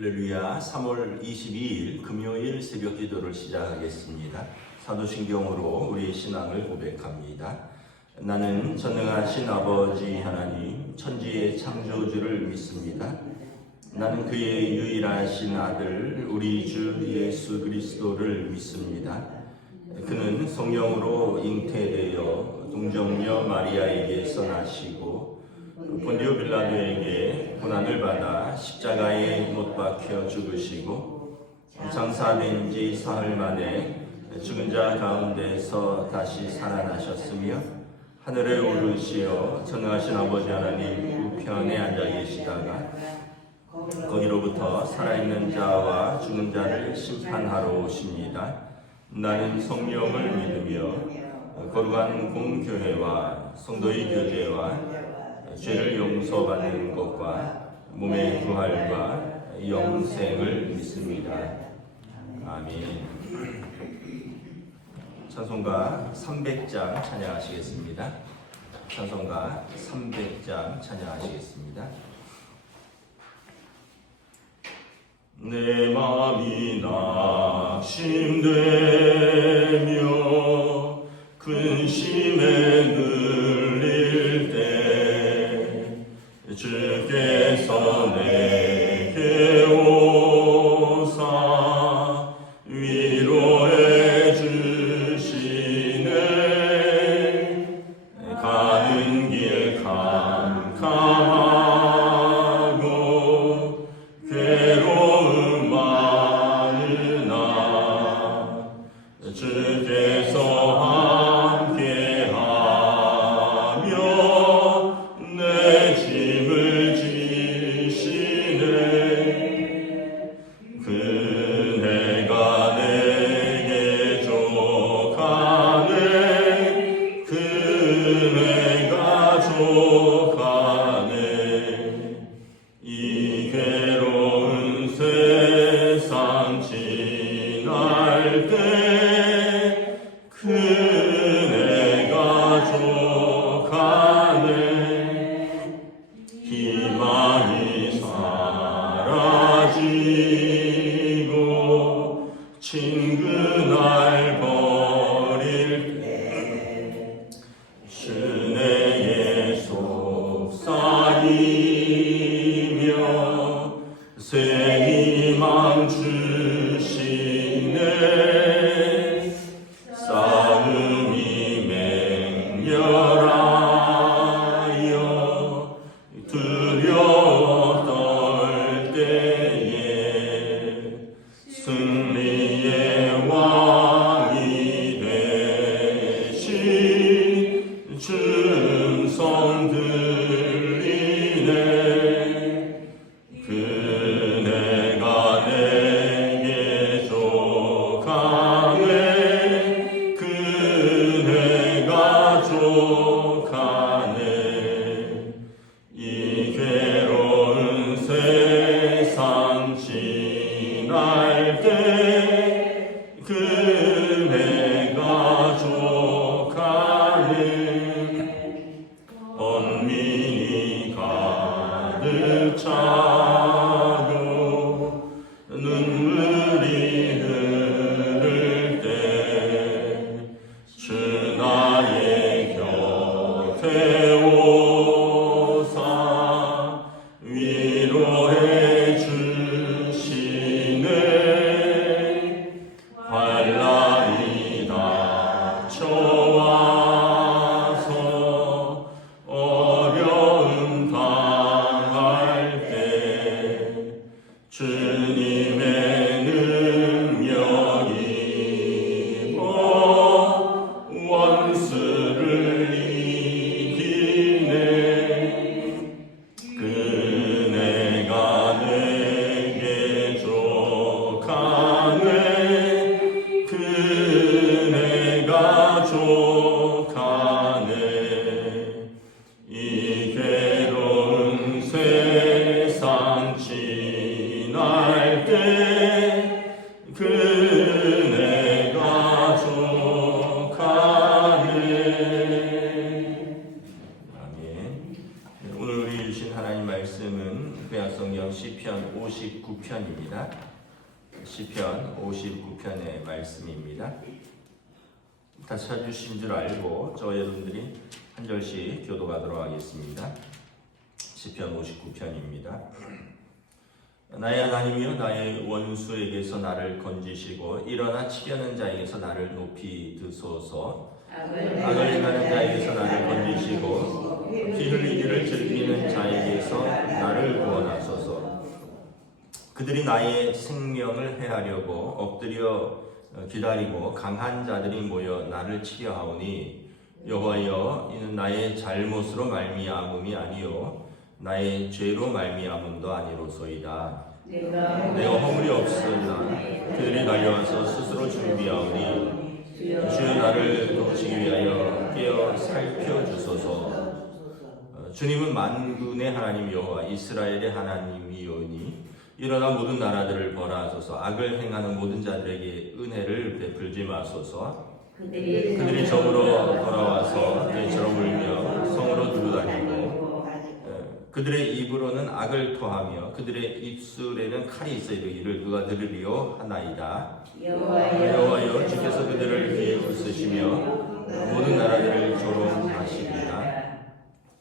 할렐루야. 3월 22일 금요일 새벽 기도를 시작하겠습니다. 사도신경으로 우리의 신앙을 고백합니다. 나는 전능하신 아버지 하나님 천지의 창조주를 믿습니다. 나는 그의 유일하신 아들 우리 주 예수 그리스도를 믿습니다. 그는 성령으로 잉태되어 동정녀 마리아에게서 나시고 본디오 빌라도에게 고난을 받아 십자가에 못 박혀 죽으시고 장사된 지 사흘 만에 죽은 자 가운데서 다시 살아나셨으며 하늘에 오르시어 전능하신 아버지 하나님 우편에 앉아 계시다가 거기로부터 살아있는 자와 죽은 자를 심판하러 오십니다. 나는 성령을 믿으며 거룩한 공교회와 성도의 교제와 죄를 용서받는 것과 몸의 부활과 영생을 믿습니다. 아멘. 찬송가 300장 찬양하시겠습니다. 찬송가 300장 찬양하시겠습니다. 내 마음이 낙심되며 근심에 눌릴 때 주께서 내게 오사 위로해 주시네. 가는 길 캄캄하고 괴로움 많으나 주께서 이 괴로운 세상 지날 때 그네가 족하네. 희망이 사라지고 친구 날 버릴 때 시내에 속삭이며 새 희망 주시네. 싸움이 맹렬하여 두려워 떨 때에 승리의 왕이 되신 춤성 들리네. 그네가 내게 족하네. 그네가 족하네. 이 괴로운 세상 지날 때 그네가 족하네. 번민이 가득 차고 눈물이 흐를 때 주 나의 곁에 오사 위로해 주시네. 환난이 닥쳐와서 어려움 당할 때 주님의 능력이 원수를 이기네. 그네가 내게 족하네. 그네가 족하네. 이 괴로운 세상 지날 때 그네가 족하네. 아멘. 오늘 우리 주신 하나님 말씀은 구약 성경 성경은 시편 59편입니다. 시편 59편의 말씀입니다. 다 찾으신 줄 알고 저 여러분들이 한 절씩 교독하도록 하겠습니다. 시편 59편입니다. 나의 하나님이여, 나의 원수에게서 나를 건지시고 일어나 치려는 자에게서 나를 높이 드소서. 악을 행하는 자에게서 나를 건지시고 피 흘리기를 즐기는 자에게서 나를 구원하소서. 그들이 나의 생명을 해하려고 엎드려 기다리고 강한 자들이 모여 나를 치려 하오니, 여호와여, 이는 나의 잘못으로 말미암음이 아니요 나의 죄로 말미암음도 아니로소이다. 내가 허물이 없으나 그들이 달려와서 스스로 준비하오니, 주여 나를 도우시기 위하여 깨어 살펴주소서. 주님은 만군의 하나님 여호와 이스라엘의 하나님이오니, 일어나 모든 나라들을 벌하소서. 악을 행하는 모든 자들에게 은혜를 베풀지 마소서. 그들이 적으로 돌아와서 개처럼 울며 성으로 두루다니고, 그들의 입으로는 악을 토하며 그들의 입술에는 칼이 있어 이르기를 누가 들으리요 하나이다. 여호와여, 주께서 그들을 비웃으시며 모든 나라들을 조롱하시리라.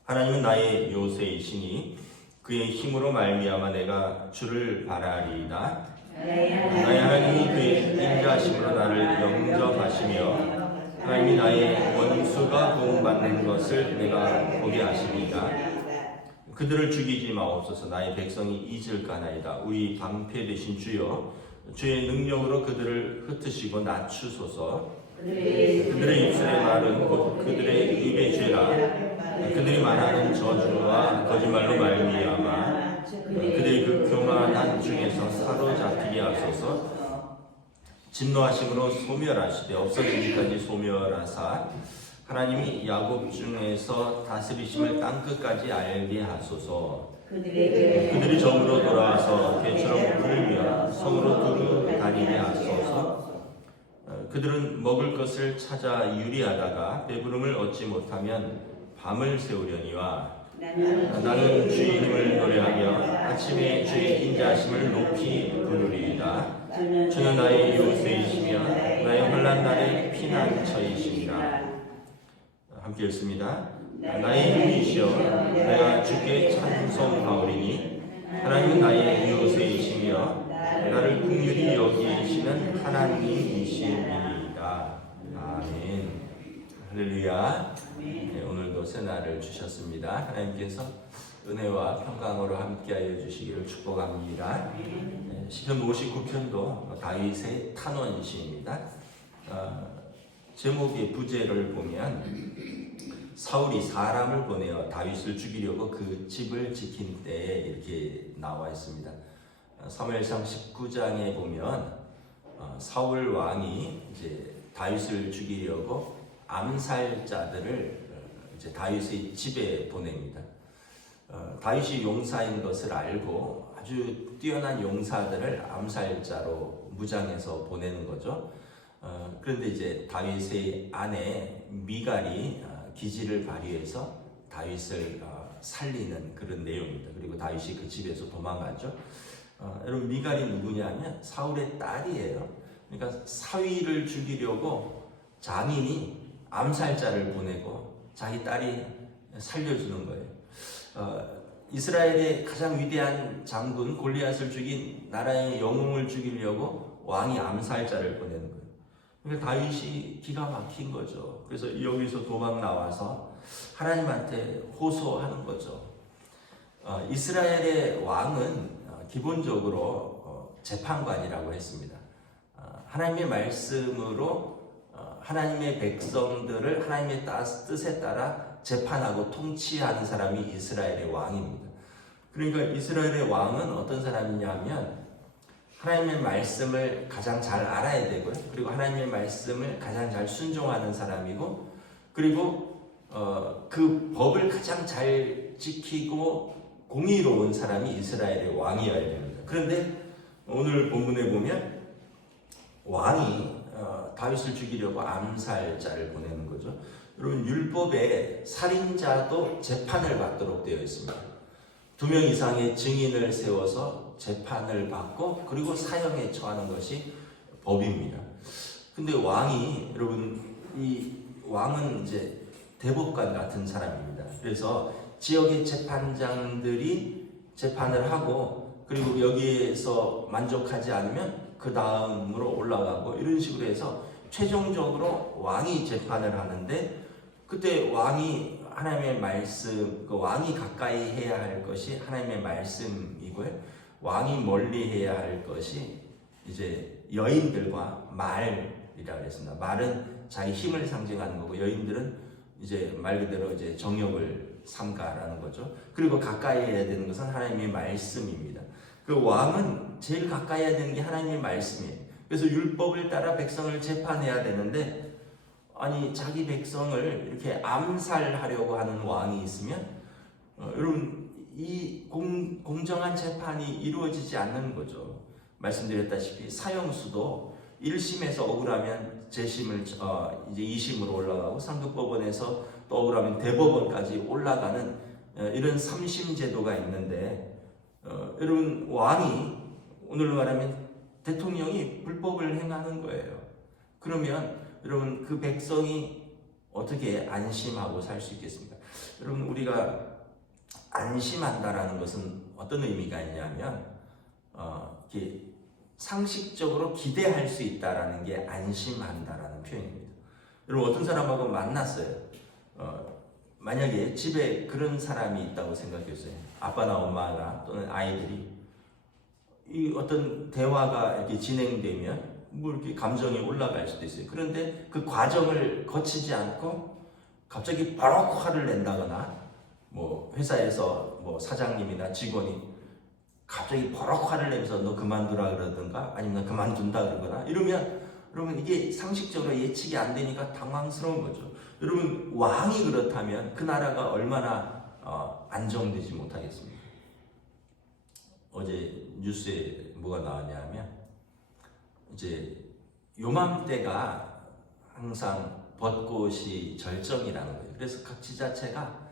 하나님은 나의 요새이시니 그의 힘으로 말미암아 내가 주를 바라리이다. 나의 하나님이 그의 인자하심으로 나를 영접하시며 하나님이 나의 원수가 도움받는 것을 내가 보게 하시리이다. 그들을 죽이지 마옵소서. 나의 백성이 잊을까나이다. 우리 방패 되신 주여, 주의 능력으로 그들을 흩으시고 낮추소서. 그들의 입술의 말은 곧 그들의 입의 죄라. 그들이 말하는 저주와 거짓말로 말미암아 그들이 그 교만한 중에서 사로잡히게 하소서. 진노하심으로 소멸하시되 없어지기까지 소멸하사 하나님이 야곱 중에서 다스리심을 땅끝까지 알게 하소서. 그들이 적으로 돌아와서 개처럼 울며 성으로 두루 다니게 하소서. 그들은 먹을 것을 찾아 유리하다가 배부름을 얻지 못하면 밤을 새우려니와, 나는 주의 힘을 노래하며 아침에 주의 인자하심을 높이 부르리이다. 주는 나의 요새이시며 나의 환난 날의 피난처이시니라. 함께 읽습니다. 나의 힘이시여, 내가 주께 찬송하오리니, 하나님은 나의 요새이시며 나를 긍휼히 여기시는 하나님이시니이다. 아멘. 할렐루야. 네, 오늘도 새 날을 주셨습니다. 하나님께서 은혜와 평강으로 함께하여 주시기를 축복합니다. 네, 시편 59편도 다윗의 탄원시입니다. 제목의 부제를 보면 사울이 사람을 보내어 다윗을 죽이려고 그 집을 지킨 때에 이렇게 나와 있습니다. 사무엘상 19장에 보면 사울 왕이 이제 다윗을 죽이려고 암살자들을 이제 다윗의 집에 보냅니다. 다윗이 용사인 것을 알고 아주 뛰어난 용사들을 암살자로 무장해서 보내는 거죠. 그런데 이제 다윗의 아내 미갈이 기지를 발휘해서 다윗을 살리는 그런 내용입니다. 그리고 다윗이 그 집에서 도망가죠. 여러분, 미갈이 누구냐면 사울의 딸이에요. 그러니까 사위를 죽이려고 장인이 암살자를 보내고 자기 딸이 살려주는 거예요. 이스라엘의 가장 위대한 장군 골리앗을 죽인 나라의 영웅을 죽이려고 왕이 암살자를 보내는 거예요. 그러니까 다윗이 기가 막힌 거죠. 그래서 여기서 도망 나와서 하나님한테 호소하는 거죠. 이스라엘의 왕은 기본적으로 재판관이라고 했습니다. 하나님의 말씀으로 하나님의 백성들을 하나님의 뜻에 따라 재판하고 통치하는 사람이 이스라엘의 왕입니다. 그러니까 이스라엘의 왕은 어떤 사람이냐면 하나님의 말씀을 가장 잘 알아야 되고요. 그리고 하나님의 말씀을 가장 잘 순종하는 사람이고, 그리고 그 법을 가장 잘 지키고 공의로운 사람이 이스라엘의 왕이어야 됩니다. 그런데 오늘 본문에 보면 왕이 다윗을 죽이려고 암살자를 보내는 거죠. 여러분, 율법에 살인자도 재판을 받도록 되어 있습니다. 2명 이상의 증인을 세워서 재판을 받고 그리고 사형에 처하는 것이 법입니다. 근데 왕이, 여러분, 이 왕은 이제 대법관 같은 사람입니다. 그래서 지역의 재판장들이 재판을 하고 그리고 여기에서 만족하지 않으면 그 다음으로 올라가고 이런 식으로 해서 최종적으로 왕이 재판을 하는데, 그때 왕이 하나님의 말씀, 그 왕이 가까이 해야 할 것이 하나님의 말씀이고요. 왕이 멀리 해야 할 것이 이제 여인들과 말이라고 했습니다. 말은 자기 힘을 상징하는 거고, 여인들은 이제 말 그대로 이제 정욕을 삼가라는 거죠. 그리고 가까이 해야 되는 것은 하나님의 말씀입니다. 그 왕은 제일 가까이 해야 되는 게 하나님의 말씀이에요. 그래서 율법을 따라 백성을 재판해야 되는데, 아니 자기 백성을 이렇게 암살하려고 하는 왕이 있으면 여러분 이 공정한 재판이 이루어지지 않는 거죠. 말씀드렸다시피 사형수도 1심에서 억울하면 재심을 이제 2심으로 올라가고, 상급법원에서 또 억울하면 대법원까지 올라가는 이런 3심 제도가 있는데, 여러분 왕이, 오늘로 말하면 대통령이 불법을 행하는 거예요. 그러면 여러분 그 백성이 어떻게 안심하고 살 수 있겠습니까? 여러분 우리가 안심한다라는 것은 어떤 의미가 있냐면 이렇게 상식적으로 기대할 수 있다라는 게 안심한다라는 표현입니다. 여러분 어떤 사람하고 만났어요. 만약에 집에 그런 사람이 있다고 생각했어요. 아빠나 엄마나 또는 아이들이 이 어떤 대화가 이렇게 진행되면 뭐 이렇게 감정이 올라갈 수도 있어요. 그런데 그 과정을 거치지 않고 갑자기 바로 화를 낸다거나, 뭐 회사에서 뭐 사장님이나 직원이 갑자기 바로 화를 내면서 너 그만두라 그러든가 아니면 너 그만둔다 그러거나 이러면, 여러분 이게 상식적으로 예측이 안 되니까 당황스러운 거죠. 여러분 왕이 그렇다면 그 나라가 얼마나 안정되지 못하겠습니까? 어제 뉴스에 뭐가 나왔냐면, 이제 요맘때가 항상 벚꽃이 절정이라는 거예요. 그래서 각 지자체가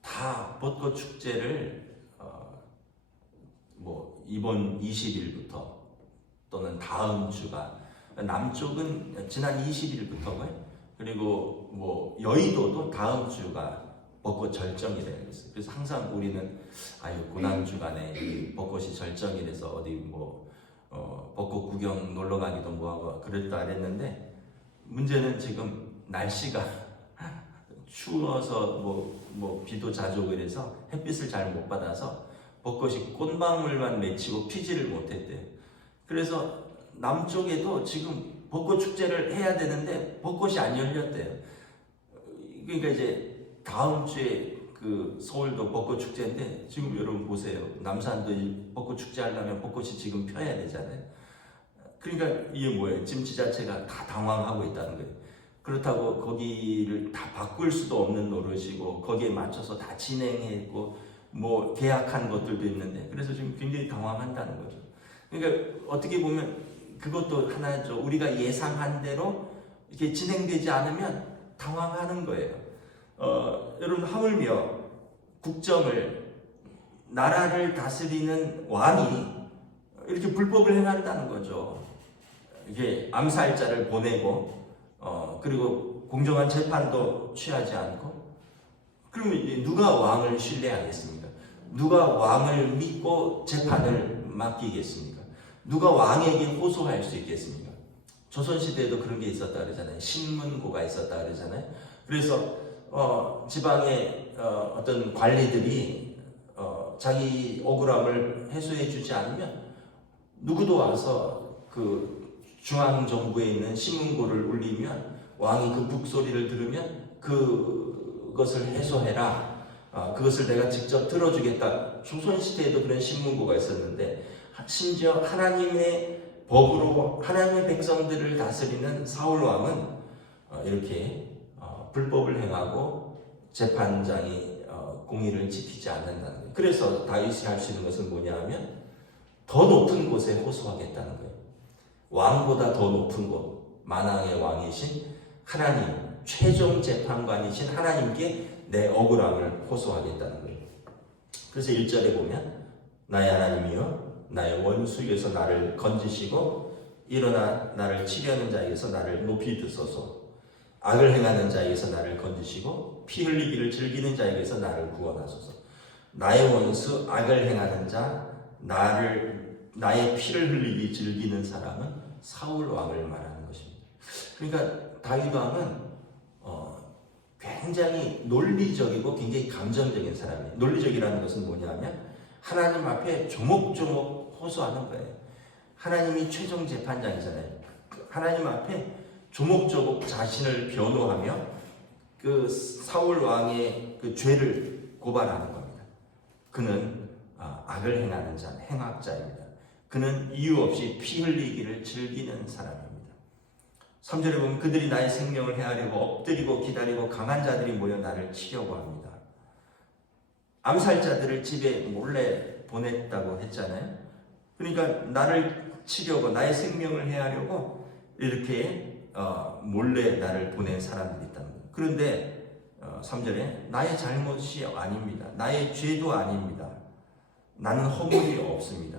다 벚꽃 축제를 뭐 이번 20일부터 또는 다음 주가, 남쪽은 지난 20일부터고요. 그리고 뭐 여의도도 다음 주가 벚꽃 절정이래요. 그래서 항상 우리는 고난 주간에 이 벚꽃이 절정이 돼서 어디 뭐 벚꽃 구경 놀러 가기도 뭐하고 그랬다 그랬는데, 문제는 지금 날씨가 추워서 뭐 비도 자주 오고 그래서 햇빛을 잘 못 받아서 벚꽃이 꽃망울만 맺히고 피지를 못했대요. 그래서 남쪽에도 지금 벚꽃 축제를 해야 되는데 벚꽃이 안 열렸대요. 그러니까 이제 다음 주에 그 서울도 벚꽃 축제인데, 지금 여러분 보세요. 남산도 벚꽃 축제 하려면 벚꽃이 지금 펴야 되잖아요. 그러니까 이게 뭐예요? 지금 지자체가 다 당황하고 있다는 거예요. 그렇다고 거기를 다 바꿀 수도 없는 노릇이고 거기에 맞춰서 다 진행했고 뭐 계약한 것들도 있는데, 그래서 지금 굉장히 당황한다는 거죠. 그러니까 어떻게 보면 그것도 하나죠. 우리가 예상한 대로 이렇게 진행되지 않으면 당황하는 거예요. 여러분 하물며 국정을, 나라를 다스리는 왕이 이렇게 불법을 행한다는 거죠. 이게 암살자를 보내고 그리고 공정한 재판도 취하지 않고, 그러면 이제 누가 왕을 신뢰하겠습니까? 누가 왕을 믿고 재판을 맡기겠습니까? 누가 왕에게 호소할 수 있겠습니까? 조선시대에도 그런 게 있었다 그러잖아요. 신문고가 있었다 그러잖아요. 그래서 지방의 어떤 관리들이 자기 억울함을 해소해 주지 않으면 누구도 와서 그 중앙정부에 있는 신문고를 울리면 왕이 그 북소리를 들으면 그것을 해소해라. 그것을 내가 직접 들어주겠다. 조선시대에도 그런 신문고가 있었는데, 심지어 하나님의 법으로 하나님의 백성들을 다스리는 사울왕은 이렇게 불법을 행하고 재판장이 공의를 지키지 않는다는 거예요. 그래서 다윗이 할 수 있는 것은 뭐냐 하면 더 높은 곳에 호소하겠다는 거예요. 왕보다 더 높은 곳, 만왕의 왕이신 하나님, 최종 재판관이신 하나님께 내 억울함을 호소하겠다는 거예요. 그래서 1절에 보면 나의 하나님이여 나의 원수에게서 나를 건지시고 일어나 나를 치려는 자에게서 나를 높이 드소서. 악을 행하는 자에게서 나를 건지시고 피 흘리기를 즐기는 자에게서 나를 구원하소서. 나의 원수 악을 행하는 자 나의 피를 흘리기 즐기는 사람은 사울 왕을 말하는 것입니다. 그러니까 다윗 왕은 굉장히 논리적이고 굉장히 감정적인 사람이에요. 논리적이라는 것은 뭐냐면 하나님 앞에 조목조목 호소하는 거예요. 하나님이 최종 재판장이잖아요. 하나님 앞에 조목조목 자신을 변호하며 그 사울 왕의 그 죄를 고발하는 겁니다. 그는 악을 행하는 자, 행악자입니다. 그는 이유 없이 피 흘리기를 즐기는 사람입니다. 3절에 보면 그들이 나의 생명을 해하려고 엎드리고 기다리고 강한 자들이 모여 나를 치려고 합니다. 암살자들을 집에 몰래 보냈다고 했잖아요. 그러니까 나를 치려고 나의 생명을 해하려고 이렇게 몰래 나를 보낸 사람들이 있다는 거예요. 그런데 3절에 나의 잘못이 아닙니다. 나의 죄도 아닙니다. 나는 허물이 없습니다.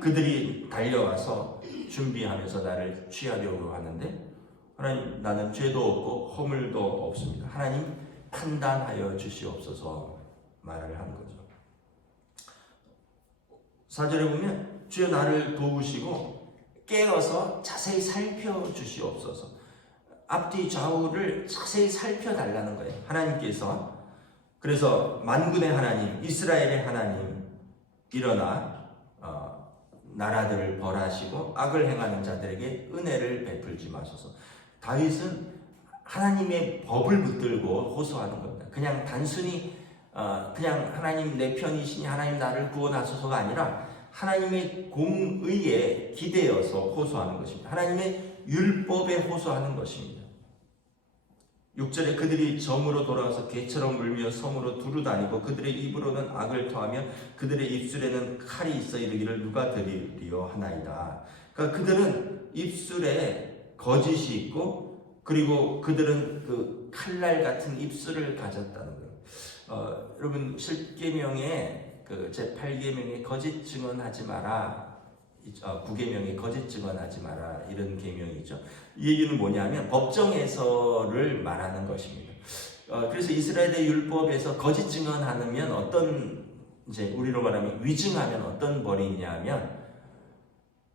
그들이 달려와서 준비하면서 나를 취하려고 하는데 하나님 나는 죄도 없고 허물도 없습니다. 하나님 판단하여 주시옵소서 말을 하는 거죠. 4절에 보면 주여 나를 도우시고 깨어서 자세히 살펴주시옵소서. 앞뒤 좌우를 자세히 살펴달라는 거예요. 하나님께서. 그래서 만군의 하나님 이스라엘의 하나님 일어나 나라들을 벌하시고 악을 행하는 자들에게 은혜를 베풀지 마소서. 다윗은 하나님의 법을 붙들고 호소하는 겁니다. 그냥 단순히 그냥 하나님 내 편이시니 하나님 나를 구원하소서가 아니라 하나님의 공의에 기대어서 호소하는 것입니다. 하나님의 율법에 호소하는 것입니다. 6절에 그들이 점으로 돌아와서 개처럼 물며 섬으로 두루다니고 그들의 입으로는 악을 토하며 그들의 입술에는 칼이 있어 이르기를 누가 들으리요 하나이다. 그러니까 그들은 입술에 거짓이 있고 그리고 그들은 그 칼날 같은 입술을 가졌다는 거예요. 여러분 십계명의 그 제8계명에 거짓 증언하지 마라, 9계명에 거짓 증언하지 마라 이런 계명이죠. 이 얘기는 뭐냐면 법정에서를 말하는 것입니다. 그래서 이스라엘의 율법에서 거짓 증언하면 어떤 이제 우리로 말하면 위증하면 어떤 벌이 있냐면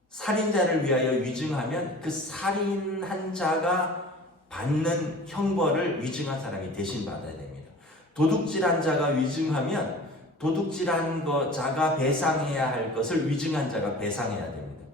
살인자를 위하여 위증하면 그 살인한 자가 받는 형벌을 위증한 사람이 대신 받아야 됩니다. 도둑질한 자가 위증하면 도둑질한 자가 배상해야 할 것을 위증한 자가 배상해야 됩니다.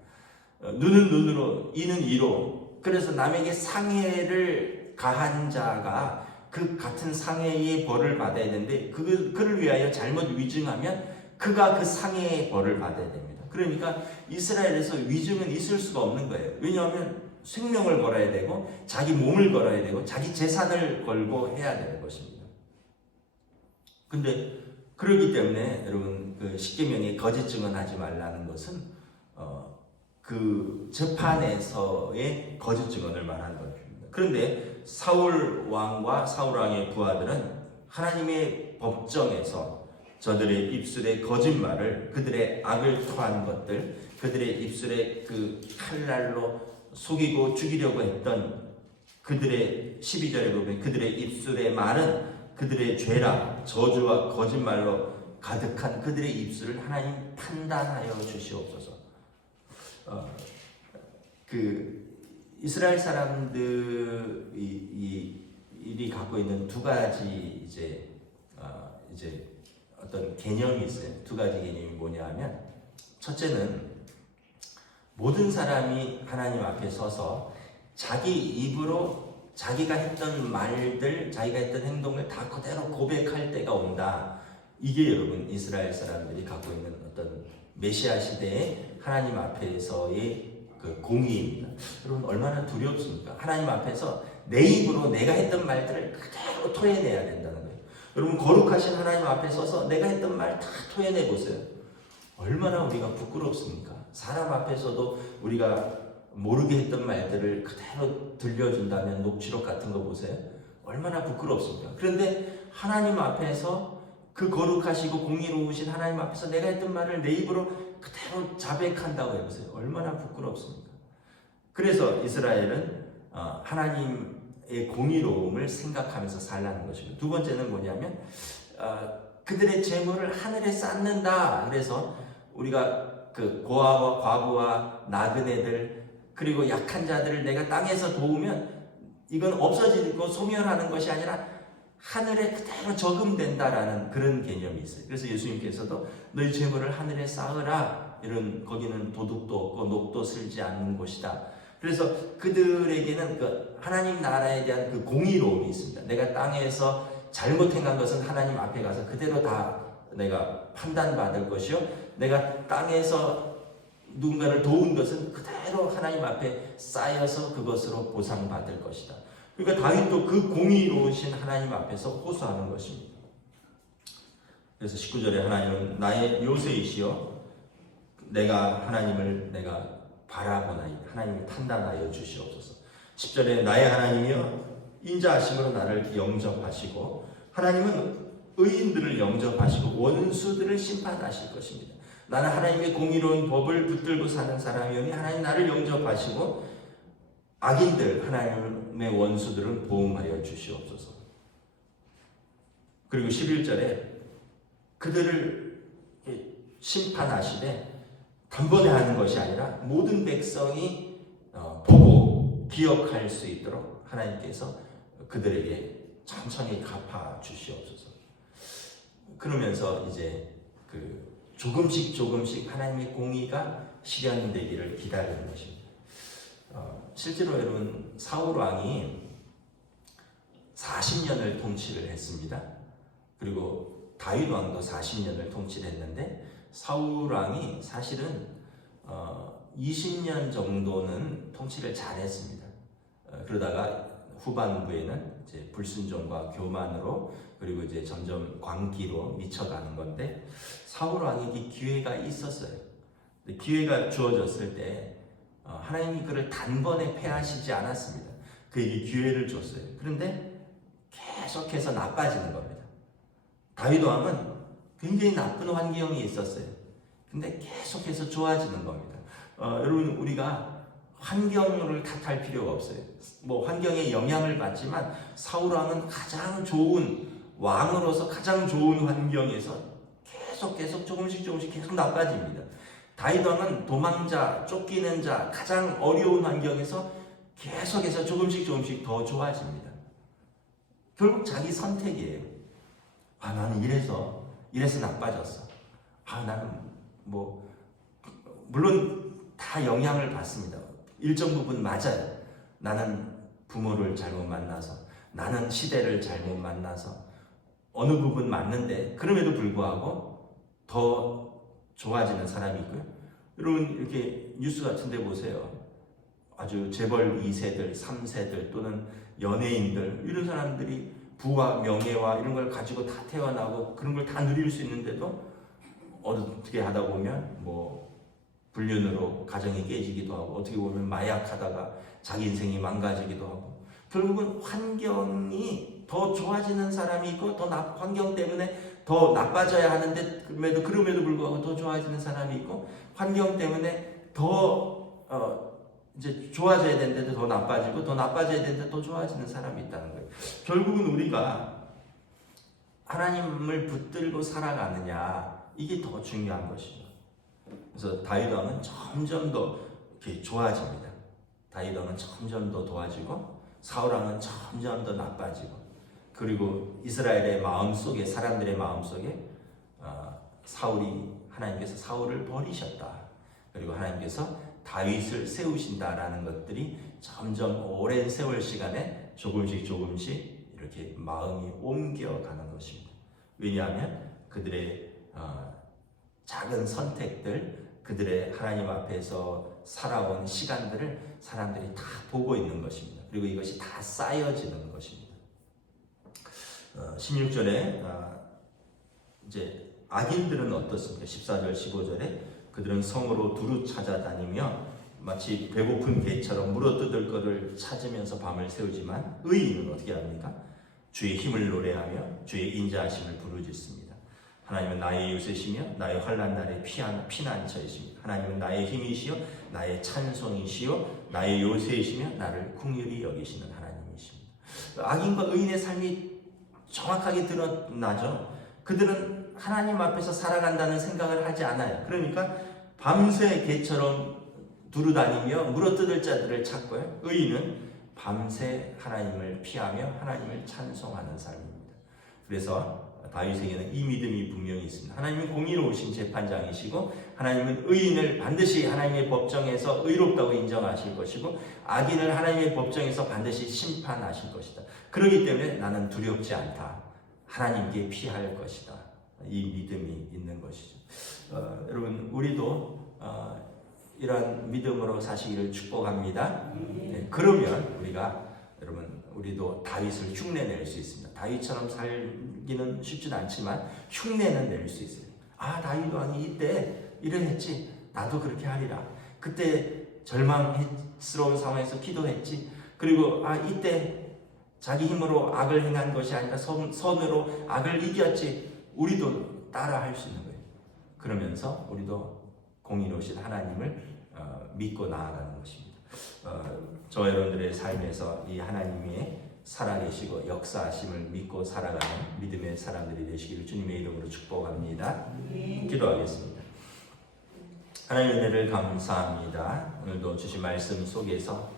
눈은 눈으로, 이는 이로. 그래서 남에게 상해를 가한 자가 그 같은 상해의 벌을 받아야 되는데 그를 위하여 잘못 위증하면 그가 그 상해의 벌을 받아야 됩니다. 그러니까 이스라엘에서 위증은 있을 수가 없는 거예요. 왜냐하면 생명을 걸어야 되고 자기 몸을 걸어야 되고 자기 재산을 걸고 해야 되는 것입니다. 근데 그렇기 때문에 여러분 그 십계명에 거짓 증언하지 말라는 것은 그 재판에서의 거짓 증언을 말하는 것입니다. 그런데 사울 왕과 사울 왕의 부하들은 하나님의 법정에서 저들의 입술의 거짓말을 그들의 악을 토한 것들 그들의 입술에 그 칼날로 속이고 죽이려고 했던 그들의 12절에 보면 그들의 입술의 말은 그들의 죄라 저주와 거짓말로 가득한 그들의 입술을 하나님 판단하여 주시옵소서. 그 이스라엘 사람들이 갖고 있는 두 가지 이제 어떤 개념이 있어요. 두 가지 개념이 뭐냐하면 첫째는 모든 사람이 하나님 앞에 서서 자기 입으로 자기가 했던 말들, 자기가 했던 행동을 다 그대로 고백할 때가 온다. 이게 여러분 이스라엘 사람들이 갖고 있는 어떤 메시아 시대의 하나님 앞에서의 그 공의입니다. 여러분 얼마나 두렵습니까? 하나님 앞에서 내 입으로 내가 했던 말들을 그대로 토해내야 된다는 거예요. 여러분 거룩하신 하나님 앞에 서서 내가 했던 말 다 토해내 보세요. 얼마나 우리가 부끄럽습니까? 사람 앞에서도 우리가 모르게 했던 말들을 그대로 들려준다면 녹취록 같은 거 보세요. 얼마나 부끄럽습니까? 그런데 하나님 앞에서 그 거룩하시고 공의로우신 하나님 앞에서 내가 했던 말을 내 입으로 그대로 자백한다고 해보세요. 얼마나 부끄럽습니까? 그래서 이스라엘은 하나님의 공의로움을 생각하면서 살라는 것이고, 두 번째는 뭐냐면 그들의 재물을 하늘에 쌓는다. 그래서 우리가 그 고아와 과부와 나그네들 그리고 약한 자들을 내가 땅에서 도우면 이건 없어지고 소멸하는 것이 아니라 하늘에 그대로 저금된다라는 그런 개념이 있어요. 그래서 예수님께서도 너희 재물을 하늘에 쌓으라, 이런, 거기는 도둑도 없고 녹도 슬지 않는 곳이다. 그래서 그들에게는 그 하나님 나라에 대한 그 공의로움이 있습니다. 내가 땅에서 잘못 행한 것은 하나님 앞에 가서 그대로 다 내가 판단받을 것이요, 내가 땅에서 누군가를 도운 것은 그대로 하나님 앞에 쌓여서 그것으로 보상받을 것이다. 그러니까 다윗도 그 공의로우신 하나님 앞에서 호소하는 것입니다. 그래서 19절에 하나님은 나의 요새이시여 내가 하나님을 내가 바라보나이다. 하나님을 판단하여 주시옵소서. 10절에 나의 하나님이여 인자하심으로 나를 영접하시고, 하나님은 의인들을 영접하시고 원수들을 심판하실 것입니다. 나는 하나님의 공의로운 법을 붙들고 사는 사람이오니 하나님 나를 영접하시고 악인들, 하나님의 원수들은 보응하여 주시옵소서. 그리고 11절에 그들을 심판하시되 단번에 하는 것이 아니라 모든 백성이 보고 기억할 수 있도록 하나님께서 그들에게 천천히 갚아 주시옵소서. 그러면서 이제 그 조금씩 하나님의 공의가 실현되기를 기다리는 것입니다. 실제로 여러분, 사울 왕이 40년을 통치를 했습니다. 그리고 다윗 왕도 40년을 통치를 했는데, 사울 왕이 사실은 20년 정도는 통치를 잘했습니다. 그러다가 후반부에는 이제 불순종과 교만으로, 그리고 이제 점점 광기로 미쳐가는 건데, 사울 왕에게 기회가 있었어요. 기회가 주어졌을 때 하나님이 그를 단번에 패하시지 않았습니다. 그에게 기회를 줬어요. 그런데 계속해서 나빠지는 겁니다. 다윗 왕은 굉장히 나쁜 환경이 있었어요. 근데 계속해서 좋아지는 겁니다. 여러분, 우리가 환경을 탓할 필요가 없어요. 뭐 환경에 영향을 받지만 사울 왕은 가장 좋은 왕으로서 가장 좋은 환경에서 계속 조금씩 계속 나빠집니다. 다윗 왕은 도망자, 쫓기는 자, 가장 어려운 환경에서 계속해서 조금씩 더 좋아집니다. 결국 자기 선택이에요. 나는 이래서 나빠졌어. 나는 뭐 물론 다 영향을 받습니다. 일정 부분 맞아요. 나는 부모를 잘못 만나서, 나는 시대를 잘못 만나서 어느 부분 맞는데, 그럼에도 불구하고 더 좋아지는 사람이 있고요. 여러분, 이렇게 뉴스 같은 데 보세요. 아주 재벌 2세들, 3세들 또는 연예인들, 이런 사람들이 부와 명예와 이런 걸 가지고 다 태어나고 그런 걸 다 누릴 수 있는데도 어떻게 하다 보면 뭐 불륜으로 가정이 깨지기도 하고, 어떻게 보면 마약하다가 자기 인생이 망가지기도 하고, 결국은 환경이 더 좋아지는 사람이 있고, 환경 때문에 더 나빠져야 하는데 그럼에도 불구하고 더 좋아지는 사람이 있고, 환경 때문에 더 이제 좋아져야 되는데도 더 나빠지고, 더 나빠져야 되는데 더 좋아지는 사람이 있다는 거예요. 결국은 우리가 하나님을 붙들고 살아가느냐, 이게 더 중요한 것이죠. 그래서 다윗 왕은 점점 더 이렇게 좋아집니다. 다윗 왕은 점점 더 도와지고, 사울 왕은 점점 더 나빠지고, 그리고 이스라엘의 마음속에, 사람들의 마음속에 하나님께서 사울을 버리셨다. 그리고 하나님께서 다윗을 세우신다라는 것들이 점점 오랜 세월 시간에 조금씩 이렇게 마음이 옮겨가는 것입니다. 왜냐하면 그들의 작은 선택들, 그들의 하나님 앞에서 살아온 시간들을 사람들이 다 보고 있는 것입니다. 그리고 이것이 다 쌓여지는 것입니다. 16절에 이제 악인들은 어떻습니까? 14절, 15절에 그들은 성으로 두루 찾아다니며 마치 배고픈 개처럼 물어뜯을 것을 찾으면서 밤을 새우지만, 의인은 어떻게 합니까? 주의 힘을 노래하며 주의 인자하심을 부르짖습니다. 하나님은 나의 요새시며 나의 환난 날의 피난처이시며 하나님은 나의 힘이시요 나의 찬송이시요 나의 요새이시며 나를 긍휼히 여기시는 하나님이십니다. 악인과 의인의 삶이 정확하게 드러나죠. 그들은 하나님 앞에서 살아간다는 생각을 하지 않아요. 그러니까 밤새 개처럼 두루다니며 물어뜯을 자들을 찾고요. 의인은 밤새 하나님을 피하며 하나님을 찬송하는 삶입니다. 그래서 다윗에게는 이 믿음이 분명히 있습니다. 하나님은 공의로우신 재판장이시고 하나님은 의인을 반드시 하나님의 법정에서 의롭다고 인정하실 것이고 악인을 하나님의 법정에서 반드시 심판하실 것이다. 그렇기 때문에 나는 두렵지 않다. 하나님께 피할 것이다. 이 믿음이 있는 것이죠. 여러분 우리도 이러한 믿음으로 사시기를 축복합니다. 네, 그러면 우리도 다윗을 흉내낼 수 있습니다. 다윗처럼 살기는 쉽지는 않지만 흉내는 낼 수 있어요. 다윗 왕이 이때 이랬지, 나도 그렇게 하리라. 그때 절망스러운 상황에서 기도했지. 그리고 이때 자기 힘으로 악을 행한 것이 아니라 선으로 악을 이겼지. 우리도 따라 할 수 있는 거예요. 그러면서 우리도 공의로우신 하나님을 믿고 나아가는 것입니다. 저 여러분들의 삶에서 이 하나님이 살아계시고 역사하심을 믿고 살아가는 믿음의 사람들이 되시기를 주님의 이름으로 축복합니다. 기도하겠습니다. 하나님의 은혜를 감사합니다. 오늘도 주신 말씀 속에서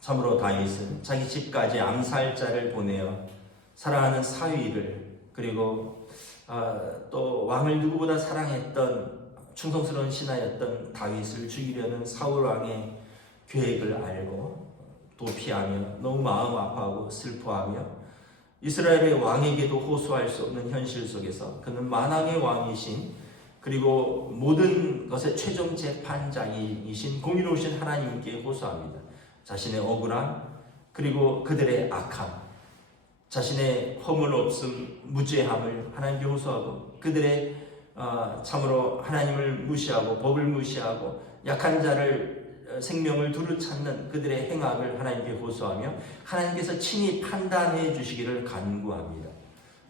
참으로 다윗은 자기 집까지 암살자를 보내어 사랑하는 사위를 그리고 또 왕을 누구보다 사랑했던 충성스러운 신하였던 다윗을 죽이려는 사울 왕의 계획을 알고 도피하며 너무 마음 아파하고 슬퍼하며 이스라엘의 왕에게도 호소할 수 없는 현실 속에서 그는 만왕의 왕이신 그리고 모든 것의 최종 재판장이신 공의로우신 하나님께 호소합니다. 자신의 억울함 그리고 그들의 악함 자신의 허물 없음 무죄함을 하나님께 호소하고 그들의 참으로 하나님을 무시하고 법을 무시하고 약한 자를 생명을 두루 찾는 그들의 행악을 하나님께 호소하며 하나님께서 친히 판단해 주시기를 간구합니다.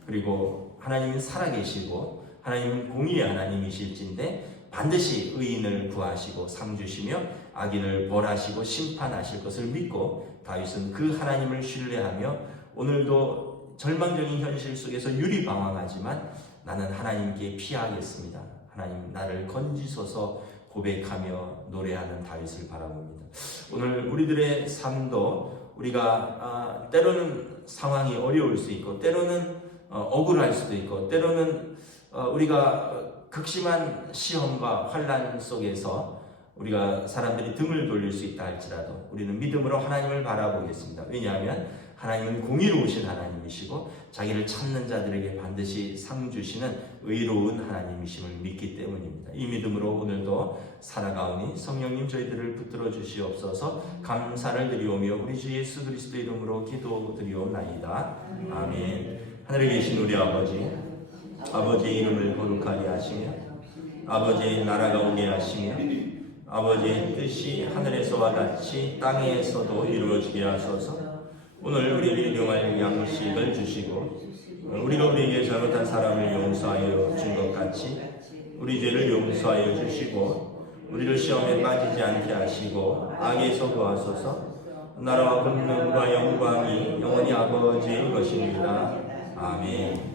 그리고 하나님은 살아계시고 하나님은 공의의 하나님이실진데 반드시 의인을 구하시고 상 주시며 악인을 벌하시고 심판하실 것을 믿고 다윗은 그 하나님을 신뢰하며 오늘도 절망적인 현실 속에서 유리방황하지만 나는 하나님께 피하겠습니다. 하나님 나를 건지소서 고백하며 노래하는 다윗을 바라봅니다. 오늘 우리들의 삶도 우리가 때로는 상황이 어려울 수 있고 때로는 억울할 수도 있고 때로는 우리가 극심한 시험과 환난 속에서 우리가 사람들이 등을 돌릴 수 있다 할지라도 우리는 믿음으로 하나님을 바라보겠습니다. 왜냐하면 하나님은 공의로우신 하나님이시고 자기를 찾는 자들에게 반드시 상 주시는 의로운 하나님이심을 믿기 때문입니다. 이 믿음으로 오늘도 살아가오니 성령님 저희들을 붙들어 주시옵소서. 감사를 드리오며 우리 주 예수 그리스도 이름으로 기도드리옵나이다. 아멘. 하늘에 계신 우리 아버지의 이름을 거룩하게 하시며 아버지의 나라가 오게 하시며 아버지의 뜻이 하늘에서와 같이 땅에서도 이루어지게 하소서. 오늘 우리를 일용할 양식을 주시고 우리가 우리에게 잘못한 사람을 용서하여 준 것 같이 우리 죄를 용서하여 주시고 우리를 시험에 빠지지 않게 하시고 악에서 구하소서. 나라와 권능과 영광이 영원히 아버지의 것입니다. 아멘.